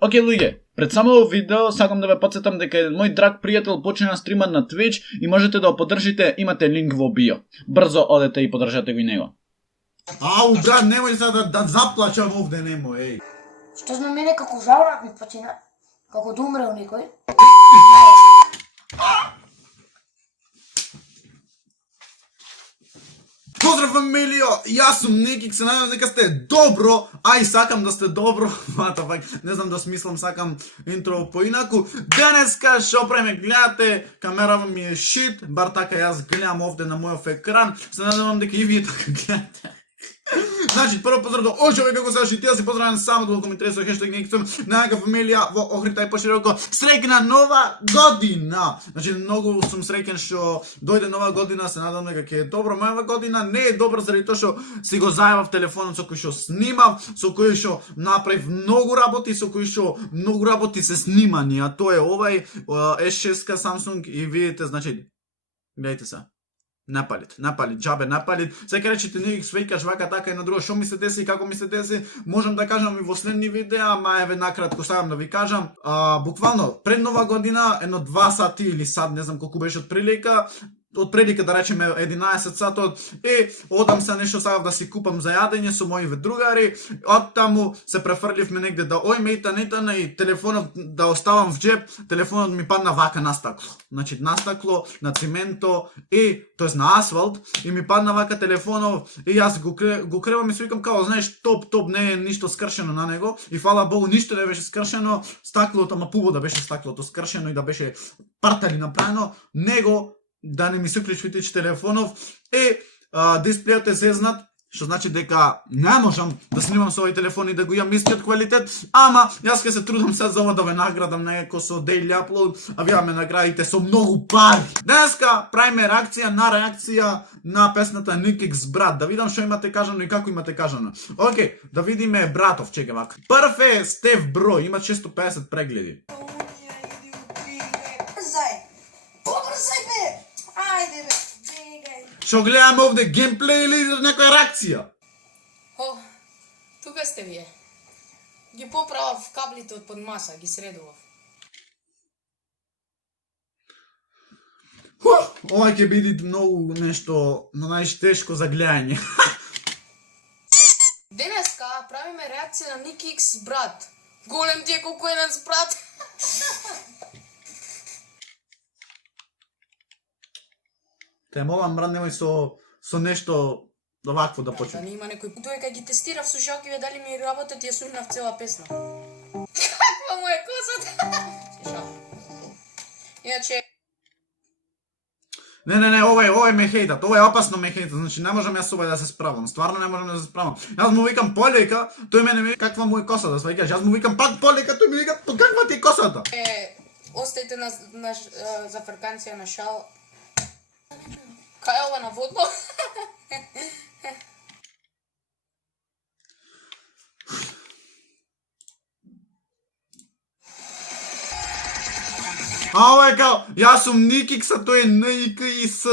Океј луѓе, пред самото видео сакам да ве потсетам дека мој драг пријател почна стрима на Twitch и можете да го поддржите, имате линк во био. Брзо одете и поддржате го и него. Ау, брат, немој сега да заплачам овде, немој, еј. Што знам мене како жаурак ми почина, како да умрел некој. Поздрав, фамилио, јас сум Никик, се надевам дека сте добро, ај сакам да сте добро, не знам да смислам, сакам интро поинаку. Денеска шо правиме, гледате, камерава ми е шит, бар така јас гледам овде на мојов екран, се надевам дека и вие така гледате. Значи, прво поздрав до човек како се шитија, се поздравам само долго ми тресо хештег Никсом, најака фамилија во Охрита и пошироко. Среќна нова година! Значи, многу сум среќен што дојде нова година, се надам дека ќе е добро. Мојава година не е добра заради тоа што си го зајавав телефонот со кој што снимав, со кој што направив многу работи, со кој што многу работи се снимани, а тоа е овај S6 Samsung и видите, значи, гледайте се. Напалит, джабе напалит. Сега речете Никик свеќаш вака така и на друго. Што ми се деси и како ми се деси, можам да кажам и во следни видеа, ама еве накратко сакам да ви кажам. Буквално пред нова година, едно 2 сати или сат, не знам колку беше од прилика да речеме 11 сатот, и одам се нешто сакав да си купам за јадење со моите другари, од таму се префрливме негде да ојме итанетана и телефонот да оставам в джеб, телефонот ми падна вака на стакло. Значи на стакло, на цементо и тоест на асфалт и ми падна вака телефонов и јас го кревам и си викам као знаеш топ не е ништо скршено на него и фала Богу ништо не беше скршено, стаклото ама пубо да беше стаклото скршено и да беше партали направено, него да не ми се уклучи тич телефонов и дисплејот е зезнат, што значи дека не можам да снимам со овој телефон и да го имам истиот квалитет, ама јас ќе се трудам сега за ова да ве наградам некако со daily upload, а вие ме наградите со многу пари. Денеска правиме реакција на песната Никикс брат, да видам што имате кажано и како имате кажано. Океј, да видиме братов, чекај вака. Прв е Стев Број, има 650 прегледи. Што гледаме овде, геймплей или некоја реакција? Тука сте вие. Ги поправав каблите од под маса, ги средував. Ова ќе биде многу нешто, најтешко за гледање. Денеска правиме реакција на Никикс брат. Голем ти е колку еден спрат. Те молам брат, немој со нешто овакво да Да почне. не има некој. Тој кога ги тестирав слушалките дали ми работат, ја слушнав цела песна. Каква му е косата? Слушав. Иначе Не, овој ме хейтат, ова е опасно ме хейтат, значи не можам јас овој да се справам, стварно не можам да се справам. Јас му викам полека, тој мене ми каква му е косата, сваќаш, јас му викам пак полека, тој ми вика каква ти е косата? остајте на за фрканција на шал. Кај е ова наводно? А ова е као, јас сум Никикс, а тој е Никис.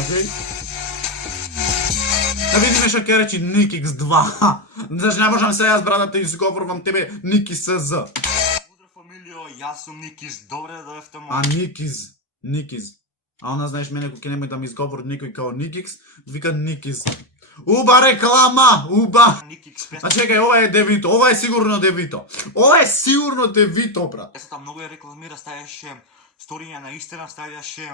Океј. Да видиме што ќе речи Никикс 2. Значи не можам се јас брат да те изговорувам тебе Никис. Поздрав фамилио, јас сум Никис, добре да дојдовте мо. А Никис. А она знаеш мене кој немој да ми изговори никој као Никикс, вика Никис. Уба реклама, уба. Никикс А чекај, ова е девито, ова е сигурно девито. Ова е сигурно девито, брат. песната многу ја рекламира, ставяше сториња на Инстаграм, ставяше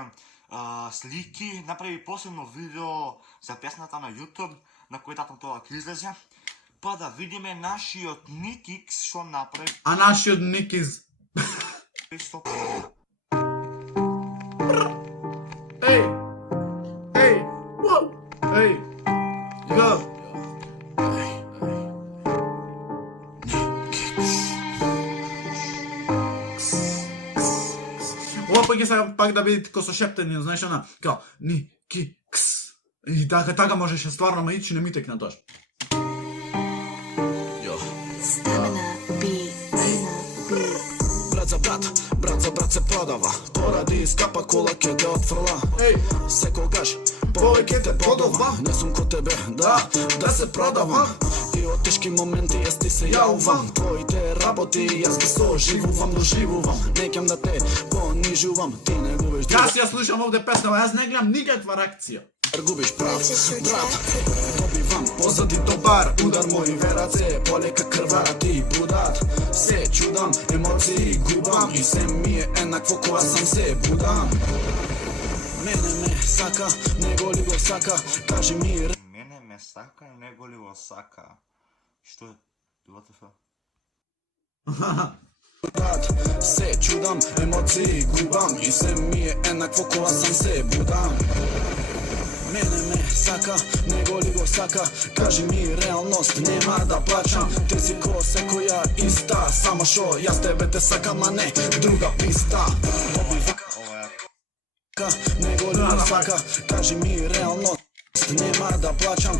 слики, направи посебно видео за песната на YouTube, на кој татам тоа ќе излезе. Па да видиме нашиот Никикс што направи. А нашиот Никис. Ей, воу, ей, го. Ова пак сега пак да видите ко со шептење, знаеш она, као Никикс. И така можеше стварно ма ичи не ми текна тоа. Брат за брат се продава, поради скапа кола ќе те отфрла. Секогаш повеќе те подова, не сум ко тебе, да се продавам. И од тешки моменти јас ти се јавувам. Твоите работи јас ги соживувам, доживувам. Неќам да те понижувам, ти не губиш Јас ја слушам овде песна, јас не гледам никаква реакција. губиш прав, брат. Добивам позади добар удар, мои вераце полека крвара ти будат. Се чудам, емоции губам и се ми е еднакво кога сам се будам. Мене ме сака, него ли го сака, кажи ми Мене ме сака, него ли го сака. Што е? WTF? брат. Се чудам, емоции губам и се ми е еднакво кога сам се будам. Мене ме сака, него ли го сака, кажи ми реалност, нема да плачам. Ти си ко секоја иста, само шо јас тебе те сакам, а не друга писта. Ова е Него ли го сака, кажи ми реалност, нема да плачам.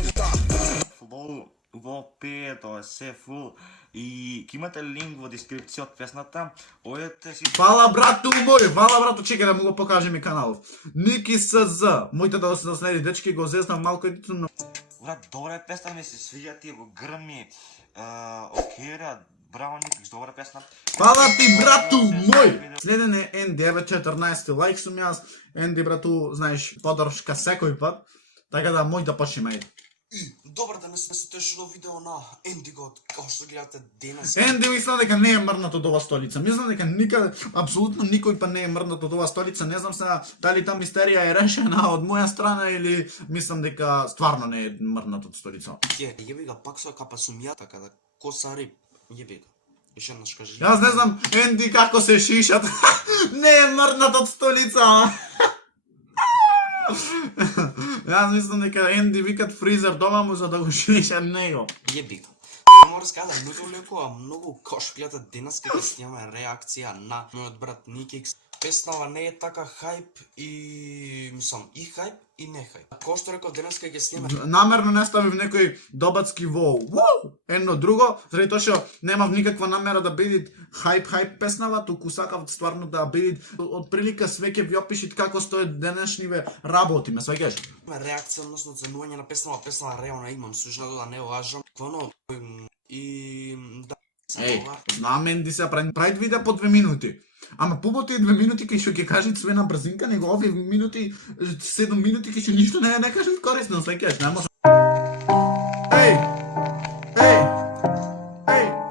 фул, во пее, тоа е се фул. И ќе имате линк во дескрипција од песната. Одете си... Фала брату мој, фала брату, чекај да му го покажем и каналот. Ники СЗ, моите да се следи, дечки го зезнам малку едитно. Брат, добра е песна, ми се свиѓа ти го грми. Окејра, браво Никикс, добра песна. Фала ти брату мој! Следен е N914 лайк сум јас. Енди брату, знаеш, подршка секој пат. Така да мој да почнеме. Добар ден, се тешно видео на Ендиго, како што гледате денес. Енди мислам дека не е мрнат од ова столица. Мислам дека никаде, апсолутно никој па не е мрнат од ова столица. Не знам сега дали та мистерија е решена од моја страна или мислам дека стварно не е мрнат од столица. Јеби ga, пак со капа сум ја, така да косари, јеби ga. Еше еднаш кажи. Јас не знам Енди како се шишат. Не е мрнат од столица. Јас мислам дека Енди викат фризер дома му за да го шиша него. Јеби ga. Мора да кажа многу леко, а многу како што гледате денес ќе снимаме реакција на мојот брат Никикс. Песнава не е така хајп и мислам и хајп и не хајп. Како што реков денес ќе снимаме Намерно не ставив некој добацки воу. Едно друго, заради тоа што немав никаква намера да биде хајп песнава, туку сакав стварно да биде од прилика све ќе ви опишит како стои денешниве работи, ме сваќаш? реакција, односно оценување на песнава, песнава реално имам слушнато да не лажам. Квано и да Еј, знам Енди се прави видео по 2 минути. Ама пубото е 2 минути кај што ќе кажи све на брзинка, него овие минути, 7 минути кај што ништо не кажат корисно, сваќаш, не може. Еј!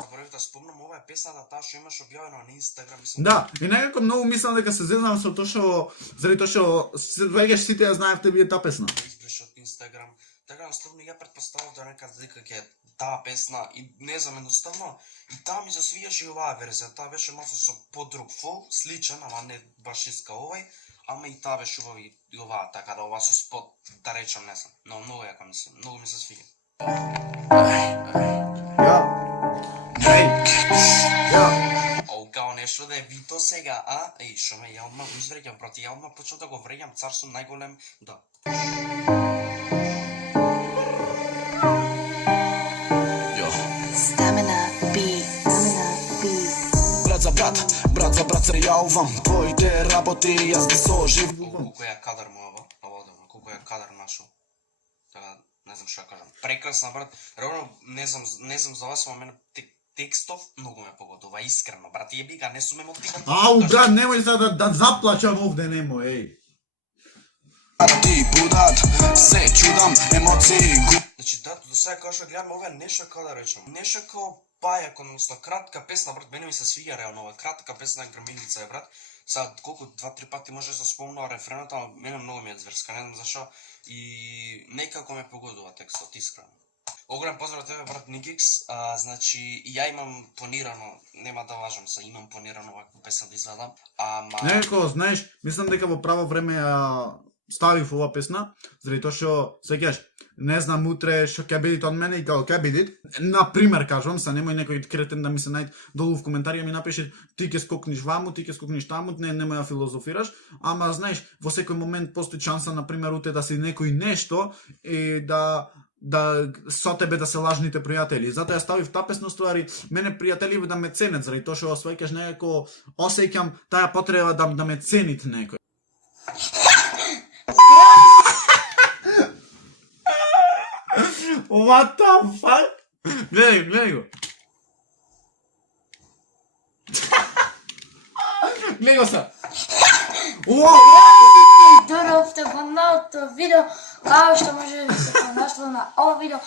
Заборавив да спомнам, ова е песната таа што имаш објавена на Инстаграм, мислам. Да, и некако многу мислам дека се зезнам со тоа што заради тоа што веќе сите ја знаевте вие таа песна. Избриш од Инстаграм. Така наставно ја претпоставав да нека дека ќе таа песна и не знам едноставно и таа ми се свиѓаше и оваа верзија. Таа беше малку со подруг фол, сличен, ама не баш иска овај, ама и таа беше убава и оваа, така да ова со спот, да речам, не знам. Но многу јака мислам, многу ми се свиѓа. Оу, као нешто да е вито сега, а? Еј, шо ме, ја одма го извреќам, брати, ја одма почнав да го вреќам, цар сум најголем, да. Брат за брат се јавувам, твоите работи јас ги соживувам. Колку ја кадар му ова, колку ја кадар нашо. Така, не знам што ја кажам. Прекрасна, брат. Реално, не знам за вас, ама мене текстов многу ме погодува, искрено, брат. Јеби га, не сум емотивен. Ау, брат, немој сега да заплачам овде, немој, еј. Ти будат, се чудам, емоции Значи, да, до сега као што гледам, ова е нешто како да речам. Нешто како пајак, односно кратка песна, брат, мене ми се свиѓа реално ова кратка песна грмилица е, брат. Сега колку 2-3 пати може да се спомнува рефренот, ама мене многу ми е зверска, не знам зашо и некако ме погодува текстот, искрено. Огромен поздрав тебе, брат Никикс. Значи, и ја имам планирано, нема да лажам се, имам планирано оваква песна да извадам, ама... Некако, знаеш, мислам дека во право време ја ставив ова песна, заради тоа што, сеќаш, не знам утре што ќе биде од мене и како ќе биде. Например, кажувам, са немој некој кретен да ми се најде долу в коментарија ми напише ти ќе скокниш ваму, ти ќе скокниш таму, немој да филозофираш, ама знаеш, во секој момент постои шанса например утре да си некој нешто и да со тебе да се лажните пријатели. Затоа ја ставив таа песна, ствари, мене пријатели да ме ценат, заради тоа што сваќаш некако осеќам таа потреба да ме ценит некој. What the fuck? Гледай го. Гледай го са. Дојдовте во новото видео, као што може да се понашло на ова видео.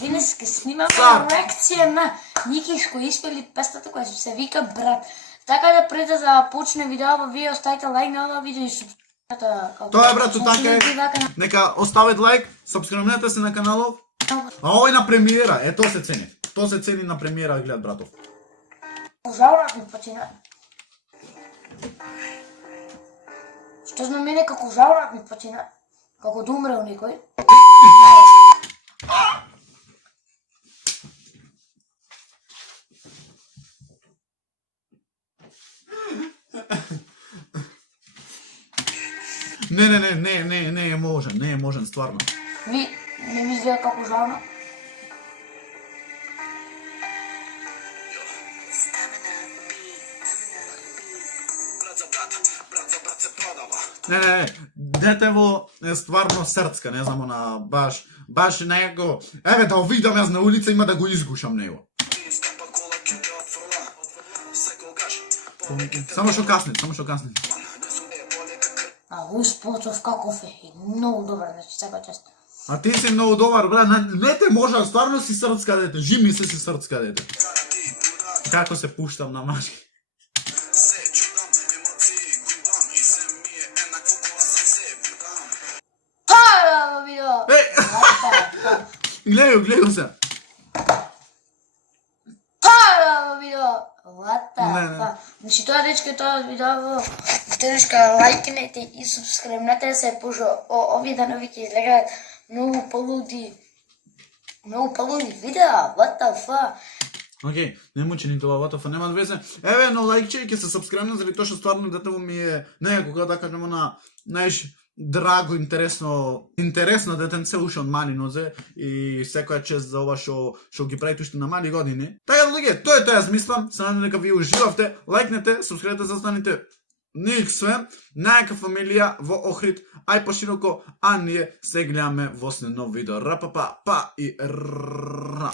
Денес ќе снимаме реакција на Никикс кој испели песната која се вика Брат. Така да пред да почне видео, вие оставите лайк на ова видео и субскрайбнете. Тоа е брато, така е. Нека оставите лайк, субскрибнете се на каналов. А ова е на премиера, тоа се цени. Тоа се цени на премиера да гледат братов. Жаурак ми почина. Што на мене како жаурак ми почина. Како да умрел некој. Не е можен, стварно. Ви не ми изгледа како жаурак. Не, детево е стварно срцка, не знам, она баш него. Еве да видам јас на улица има да го изгушам него. Само што касни. А Луис Поцов каков е? Многу добар, значи секоја чест. А ти си многу добар, брат, не те може, стварно си срцка дете, жими се си срцка дете. Како се пуштам на мачки. Па, видео! Гледай го се. Па, видео! What the Не. fuck? Значи тоа дечко тоа видео денешка лајкнете и субскрибнете се, пошто овие данови ќе излегаат многу полуди видеа. What the fuck? Океј, не мучи ни тоа ватофа, нема везе. Еве едно лајкче и ќе се субскрибне заради тоа што стварно детево ми е некако да кажеме на драго, интересно детенце уште од мали нозе и секоја чест за ова што ги правите уште на мали години. Така луѓе, тоа е тоа јас мислам, се надам дека ви уживавте, лајкнете, субскрибнете за останите ник све, најака фамилија во Охрид, ај пошироко, а ние се гледаме во следно видео. Рапапа, па и ра.